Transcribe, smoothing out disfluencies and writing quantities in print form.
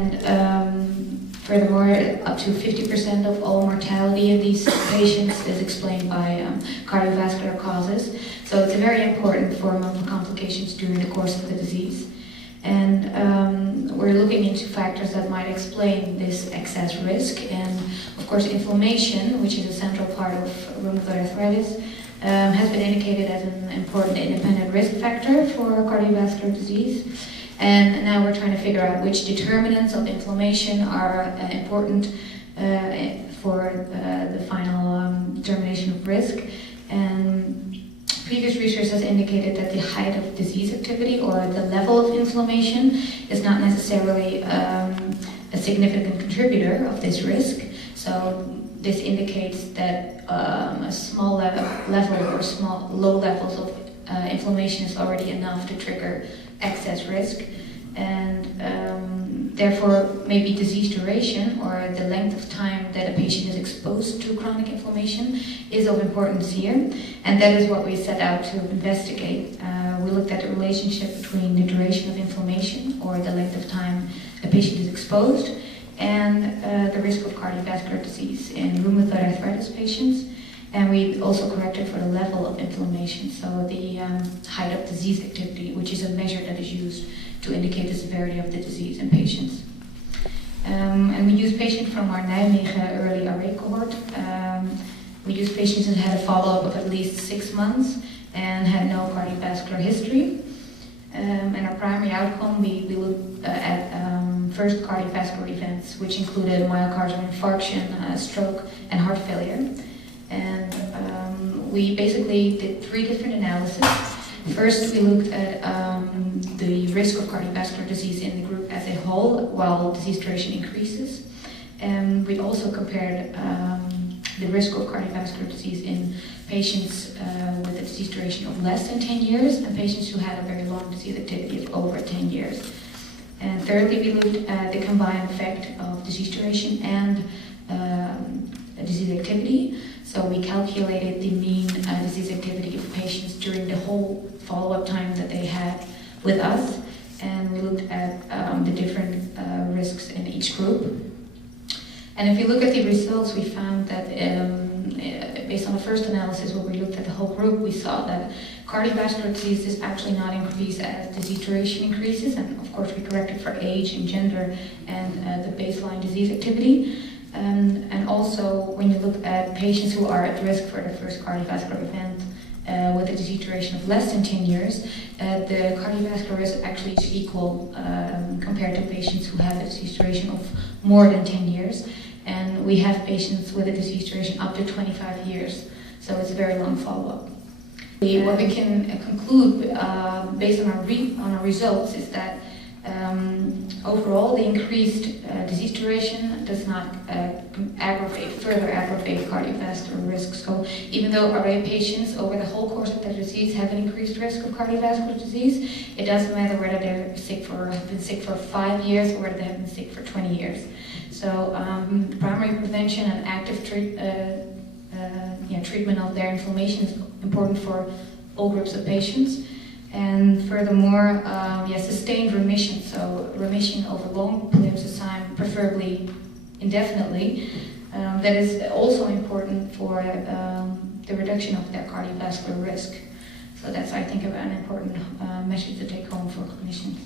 And furthermore, up to 50% of all mortality in these patients is explained by cardiovascular causes. So it's very important for multiple complications during the course of the disease. And we're looking into factors that might explain this excess risk. And of course, inflammation, which is a central part of rheumatoid arthritis, has been indicated as an important independent risk factor for cardiovascular disease. And now we're trying to figure out which determinants of inflammation are important for the final determination of risk. And previous research has indicated that the height of disease activity or the level of inflammation is not necessarily a significant contributor of this risk. So this indicates that a small level or low levels of inflammation is already enough to trigger excess risk, and therefore maybe disease duration or the length of time that a patient is exposed to chronic inflammation is of importance here, and that is what we set out to investigate. We looked at the relationship between the duration of inflammation or the length of time a patient is exposed and the risk of cardiovascular disease in rheumatoid arthritis patients. And we also corrected for the level of inflammation, so the height of disease activity, which is a measure that is used to indicate the severity of the disease in patients. And we used patients from our Nijmegen early RA cohort. We used patients that had a follow-up of at least 6 months and had no cardiovascular history. And our primary outcome, we looked at first cardiovascular events, which included myocardial infarction, stroke, and heart failure. And we basically did 3 different analyses. First, we looked at the risk of cardiovascular disease in the group as a whole while disease duration increases. And we also compared the risk of cardiovascular disease in patients with a disease duration of less than 10 years and patients who had a very long disease activity of over 10 years. And thirdly, we looked at the combined effect of disease duration and disease activity. So we calculated the mean disease activity of patients during the whole follow-up time that they had with us, and we looked at the different risks in each group. And if you look at the results, we found that based on the first analysis where we looked at the whole group, we saw that cardiovascular disease does actually not increase as disease duration increases, and of course we corrected for age and gender and the baseline disease activity. And also, when you look at patients who are at risk for the first cardiovascular event with a disease duration of less than 10 years, the cardiovascular risk actually is equal compared to patients who have a disease duration of more than 10 years. And we have patients with a disease duration up to 25 years, so it's a very long follow-up. What we can conclude based on our results is that overall, the increased disease duration does not further aggravate cardiovascular risk. So even though RA patients over the whole course of their disease have an increased risk of cardiovascular disease, it doesn't matter whether they're have been sick for 5 years or whether they have been sick for 20 years. So primary prevention and active treatment of their inflammation is important for all groups of patients. And furthermore, sustained remission, so remission over long periods of time, preferably indefinitely, that is also important for the reduction of their cardiovascular risk. So that's, I think, an important message to take home for clinicians.